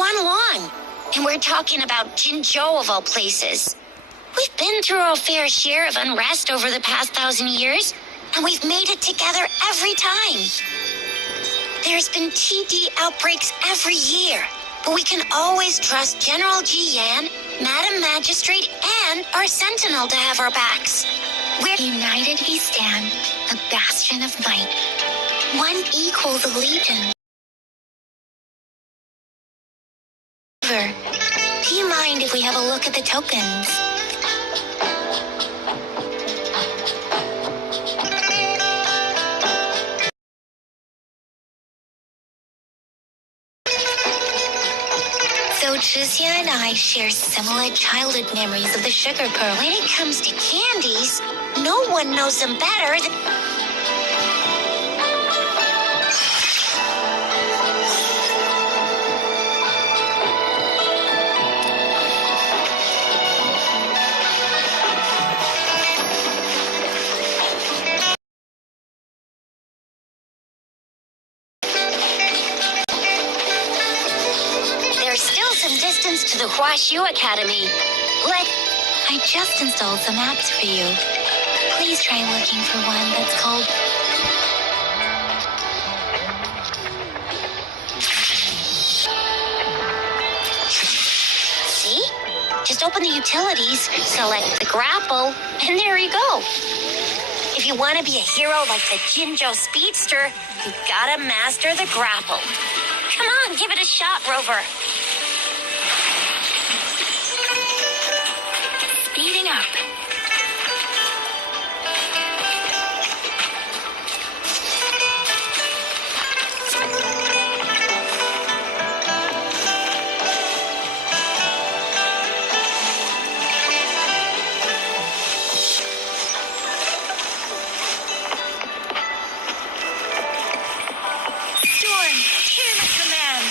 Guanlong. And we're talking about Jinzhou of all places. We've been through our fair share of unrest over the past 1,000 years, and we've made it together every time. There's been TD outbreaks every year, but we can always trust General Ji Yan, Madam Magistrate, and our Sentinel to have our backs. We're united we stand, a bastion of might. One equals a legion. Do you mind if we have a look at the tokens? So Zhixia and I share similar childhood memories of the sugar pearl. When it comes to candies, no one knows them better than... to the Huaxiu Academy. I just installed some apps for you. Please try looking for one that's called... See? Just open the utilities, select the grapple, and there you go. If you want to be a hero like the Jinzhou Speedster, you gotta master the grapple. Come on, give it a shot, Rover. Speeding up. Storm, hear my command.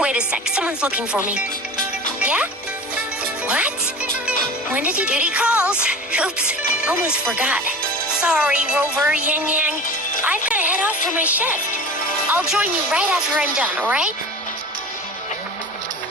Wait a sec, someone's looking for me. Yeah? What? When did he duty calls? Oops, almost forgot. Sorry, Rover, Yin Yang. I've got to head off for my shift. I'll join you right after I'm done, all right?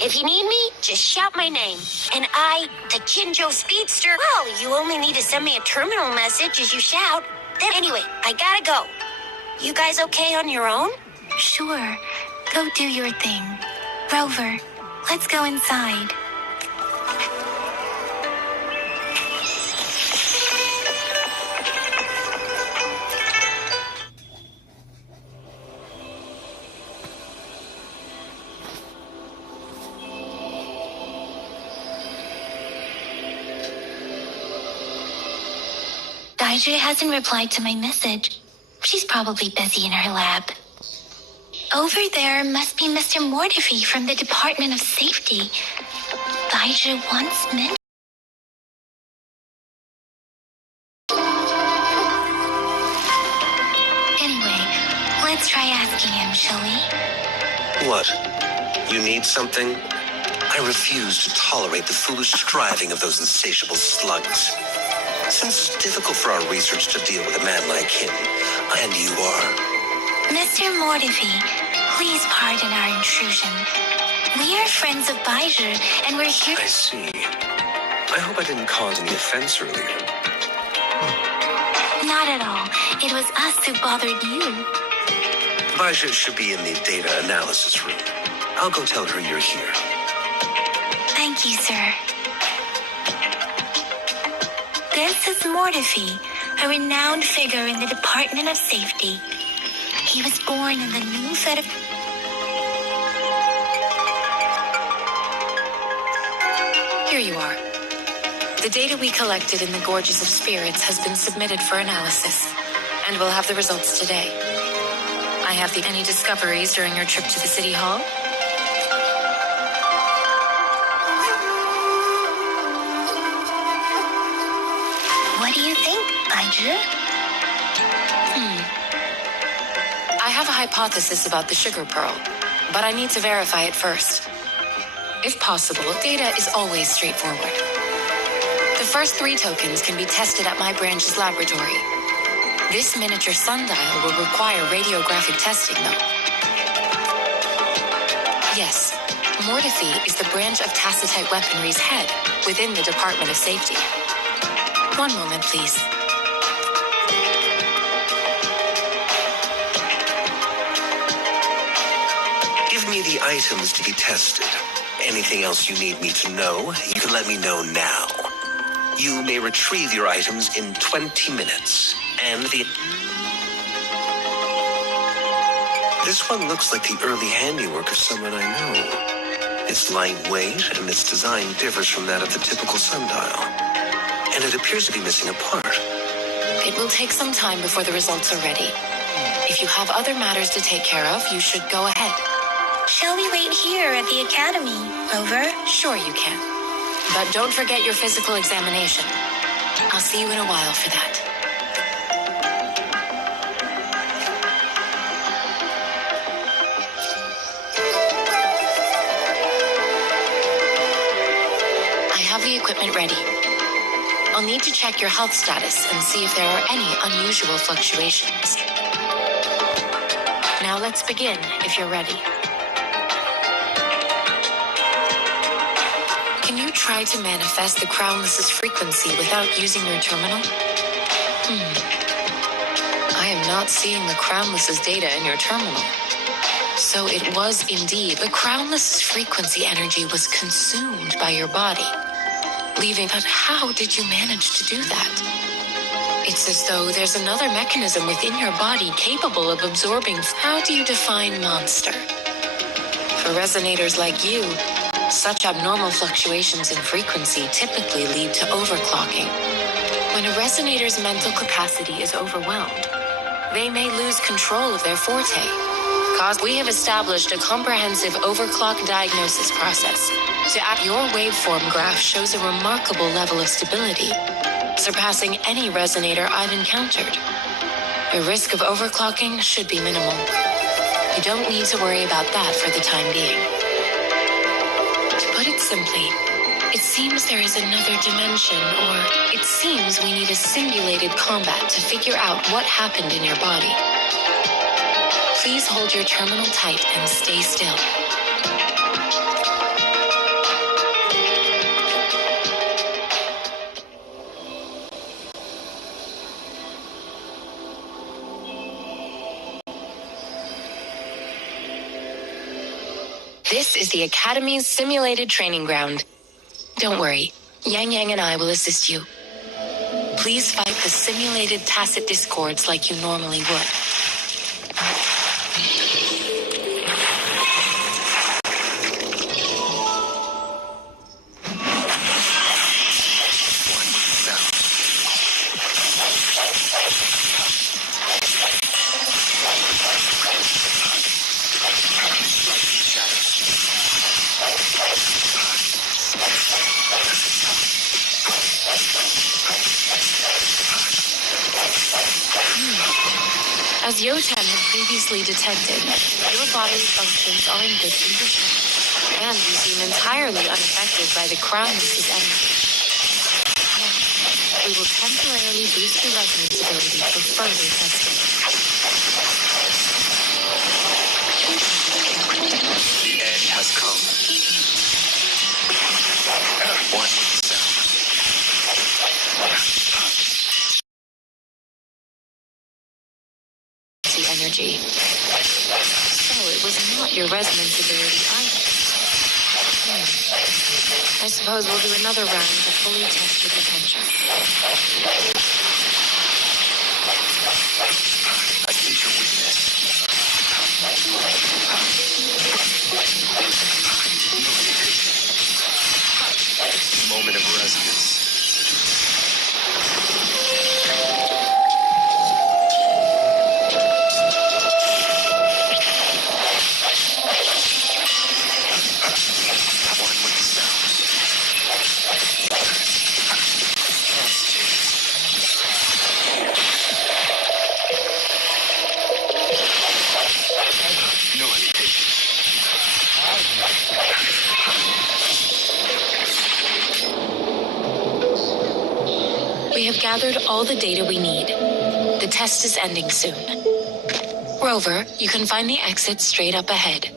If you need me, just shout my name. And I, the Jinzhou Speedster, well, you only need to send me a terminal message as you shout. Then anyway, I gotta go. You guys okay on your own? Sure. Go do your thing. Rover, let's go inside. Daijia hasn't replied to my message. She's probably busy in her lab. Over there must be Mr. Mortifi from the Department of Safety. Daijia once mentioned... Anyway, let's try asking him, shall we? What? You need something? I refuse to tolerate the foolish striving of those insatiable slugs. Since it's difficult for our research to deal with a man like him, and you are... Mr. Mortifi, please pardon our intrusion. We are friends of Daijia, and we're here... I see. I hope I didn't cause any offense earlier. Not at all. It was us who bothered you. Baja should be in the data analysis room. I'll go tell her you're here. Thank you, sir. This is Mortifi, a renowned figure in the Department of Safety. He was born in the new set of... Here you are. The data we collected in the Gorges of Spirits has been submitted for analysis, and we'll have the results today. I have any discoveries during your trip to the City Hall? What do you think, Baiju? I have a hypothesis about the sugar pearl, but I need to verify it first. If possible, data is always straightforward. The first 3 tokens can be tested at my branch's laboratory. This miniature sundial will require radiographic testing, though. Yes, Mortifi is the branch of Tacitite Weaponry's head within the Department of Safety. One moment, please. Give me the items to be tested. Anything else you need me to know, you can let me know now. You may retrieve your items in 20 minutes. And this one looks like the early handiwork of someone I know. It's lightweight, and its design differs from that of the typical sundial. And it appears to be missing a part. It will take some time before the results are ready. If you have other matters to take care of, you should go ahead. Shall we wait here at the academy, Rover? Sure you can. But don't forget your physical examination. I'll see you in a while for that. I have the equipment ready. I'll need to check your health status and see if there are any unusual fluctuations. Now let's begin, if you're ready. Can you try to manifest the Crownless's frequency without using your terminal? I am not seeing the Crownless's data in your terminal. So it was indeed the Crownless's frequency energy was consumed by your body, leaving. But how did you manage to do that? It's as though there's another mechanism within your body capable of absorbing. How do you define monster? For resonators like you, such abnormal fluctuations in frequency typically lead to overclocking. When a resonator's mental capacity is overwhelmed, they may lose control of their forte. We have established a comprehensive overclock diagnosis process. Your waveform graph shows a remarkable level of stability, surpassing any resonator I've encountered. Your risk of overclocking should be minimal. You don't need to worry about that for the time being. To put it simply, it seems there is another dimension, or it seems we need a simulated combat to figure out what happened in your body. Please hold your terminal tight and stay still. This is the Academy's simulated training ground. Don't worry, Yang Yang and I will assist you. Please fight the simulated tacit discords like you normally would. As Yotan had previously detected, your body's functions are in good condition, and you seem entirely unaffected by the Crownless's energy. Now, we will temporarily boost your resonance ability for further testing. The end has come. One energy. So it was not your resonance ability either. I suppose we'll do another round to fully test your potential. I sense your weakness. Moment of resonance. One with the sounds. No hesitation. We have gathered all the data we need. The test is ending soon. Rover, you can find the exit straight up ahead.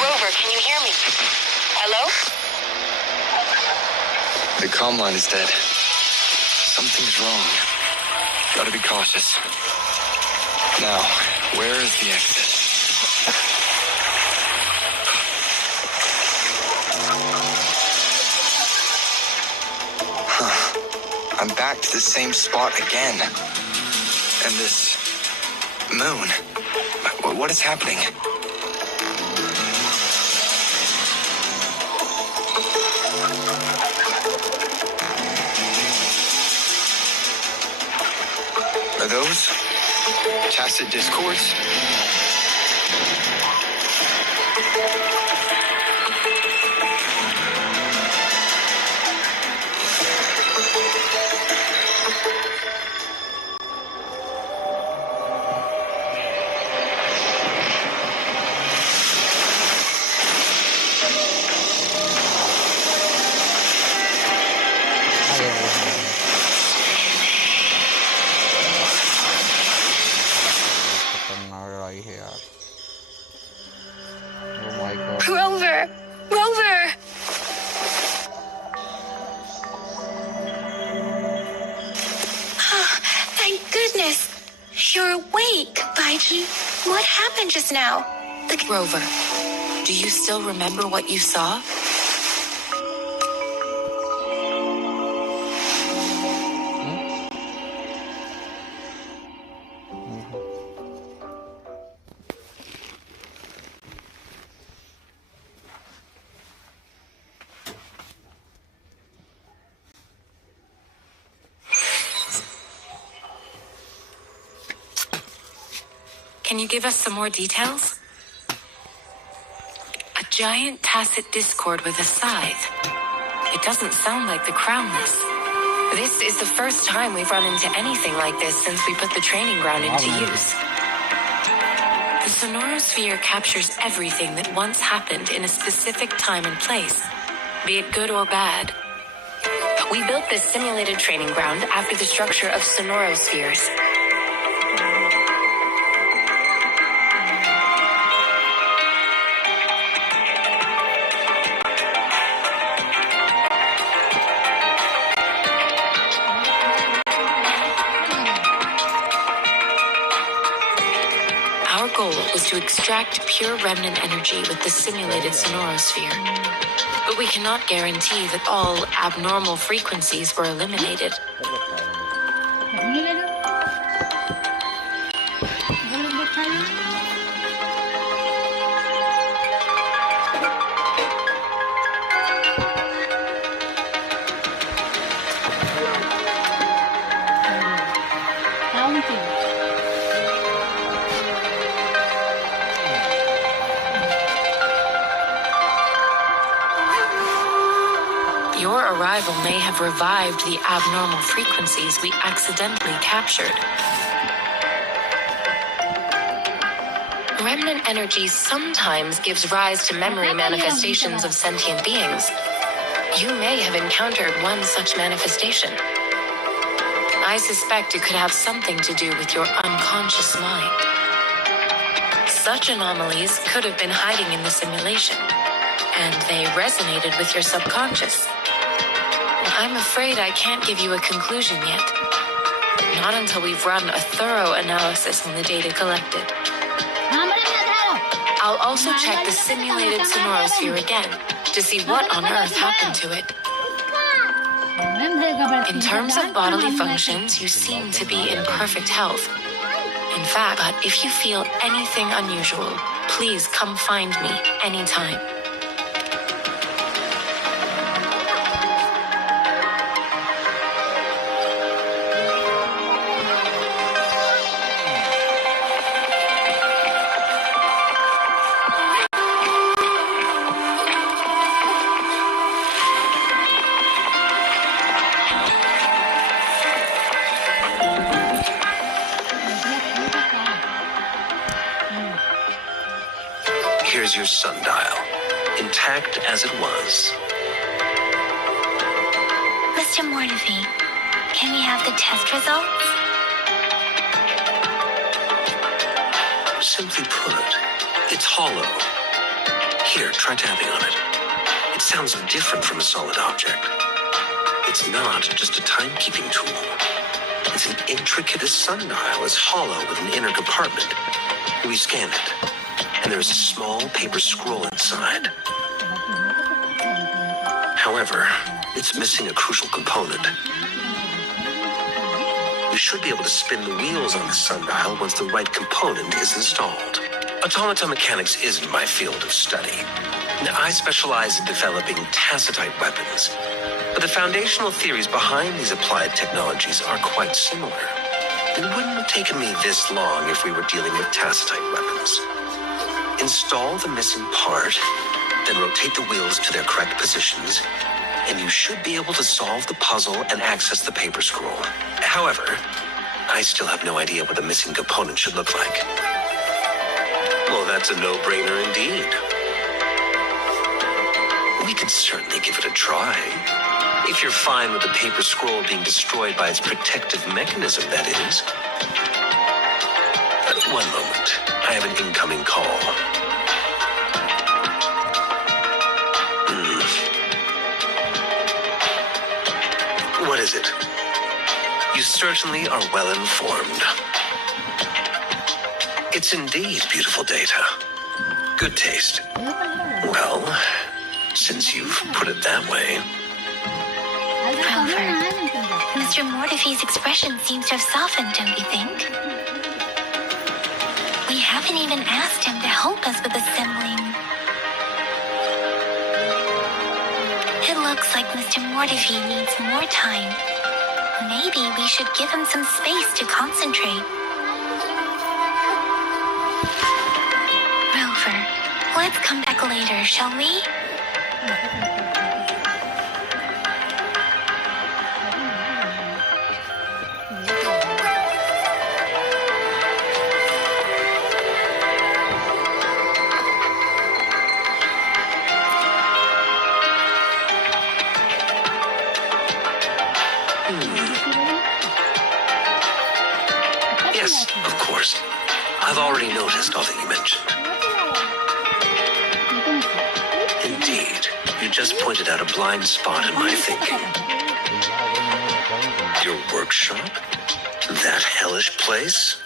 Rover, can you hear me? Hello? The comm line is dead. Something's wrong. Gotta be cautious. Now, where is the exit? I'm back to the same spot again. And this moon. What is happening? Are those tacit discords? Rover! Rover! Oh, thank goodness. You're awake, Baiji. What happened just now? Rover, do you still remember what you saw? Can you give us some more details? A giant tacit discord with a scythe. It doesn't sound like the crownless. This is the first time we've run into anything like this since we put the training ground into use. The sonorosphere captures everything that once happened in a specific time and place, be it good or bad. We built this simulated training ground after the structure of sonorospheres. Our goal was to extract pure remnant energy with the simulated sonorosphere. But we cannot guarantee that all abnormal frequencies were eliminated. Your arrival may have revived the abnormal frequencies we accidentally captured. Remnant energy sometimes gives rise to memory manifestations of sentient beings. You may have encountered one such manifestation. I suspect it could have something to do with your unconscious mind. Such anomalies could have been hiding in the simulation, and they resonated with your subconscious. I'm afraid I can't give you a conclusion yet. Not until we've run a thorough analysis on the data collected. I'll also check the simulated sonorosphere again to see what on earth happened to it. In terms of bodily functions, you seem to be in perfect health. In fact, but if you feel anything unusual, please come find me anytime. Here's your sundial, intact as it was. Mr. Mortivy, can we have the test results? Simply put, it's hollow. Here, try tapping on it. It sounds different from a solid object. It's not just a timekeeping tool. It's an intricate as sundial. It's hollow with an inner compartment. We scanned it, and there's a small paper scroll inside. However, it's missing a crucial component. We should be able to spin the wheels on the sundial once the right component is installed. Automata mechanics isn't my field of study. Now, I specialize in developing tacitite weapons, but the foundational theories behind these applied technologies are quite similar. It wouldn't have taken me this long if we were dealing with tacitite weapons. Install the missing part, then rotate the wheels to their correct positions, and you should be able to solve the puzzle and access the paper scroll. However, I still have no idea what the missing component should look like. Well, that's a no-brainer indeed. We could certainly give it a try. If you're fine with the paper scroll being destroyed by its protective mechanism, that is. One moment. I have an incoming call. What is it? You certainly are well informed. It's indeed beautiful data. Good taste. Well, since you've put it that way. Rover, Mr. Mortivy's expression seems to have softened, don't you think? We haven't even asked him to help us with assembling. It looks like Mr. Mortivy needs more time. Maybe we should give him some space to concentrate. Rover, let's come back later, shall we? Yes, of course. I've already noticed all that you mentioned. Indeed, you just pointed out a blind spot in my thinking. Your workshop? That hellish place?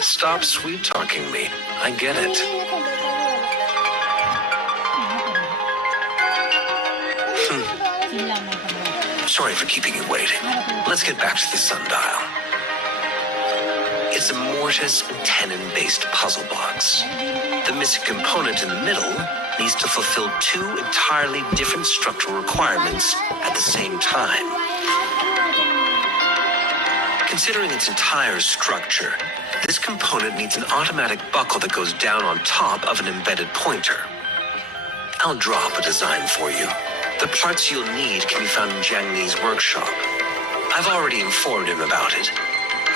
Stop sweet-talking me. I get it. Sorry for keeping you waiting. Let's get back to the sundial. It's a mortise and tenon-based puzzle box. The missing component in the middle needs to fulfill two entirely different structural requirements at the same time. Considering its entire structure, this component needs an automatic buckle that goes down on top of an embedded pointer. I'll drop a design for you. The parts you'll need can be found in Jiang Li's workshop. I've already informed him about it.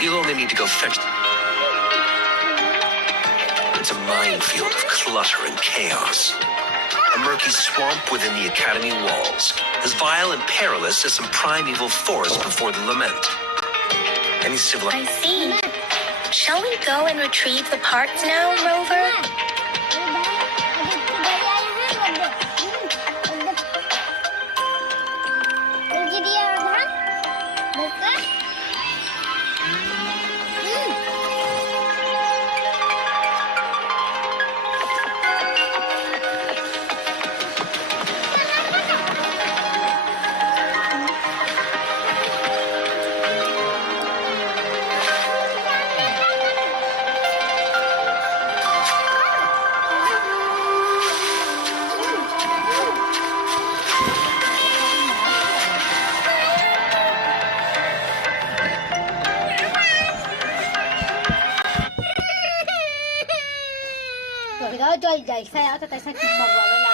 You'll only need to go fetch them. It's a minefield of clutter and chaos. A murky swamp within the academy walls, as vile and perilous as some primeval forest before the lament. Any I see. Shall we go and retrieve the parts now, Rover? Rồi đó chơi giày xe ở tay xe kim màu vào bên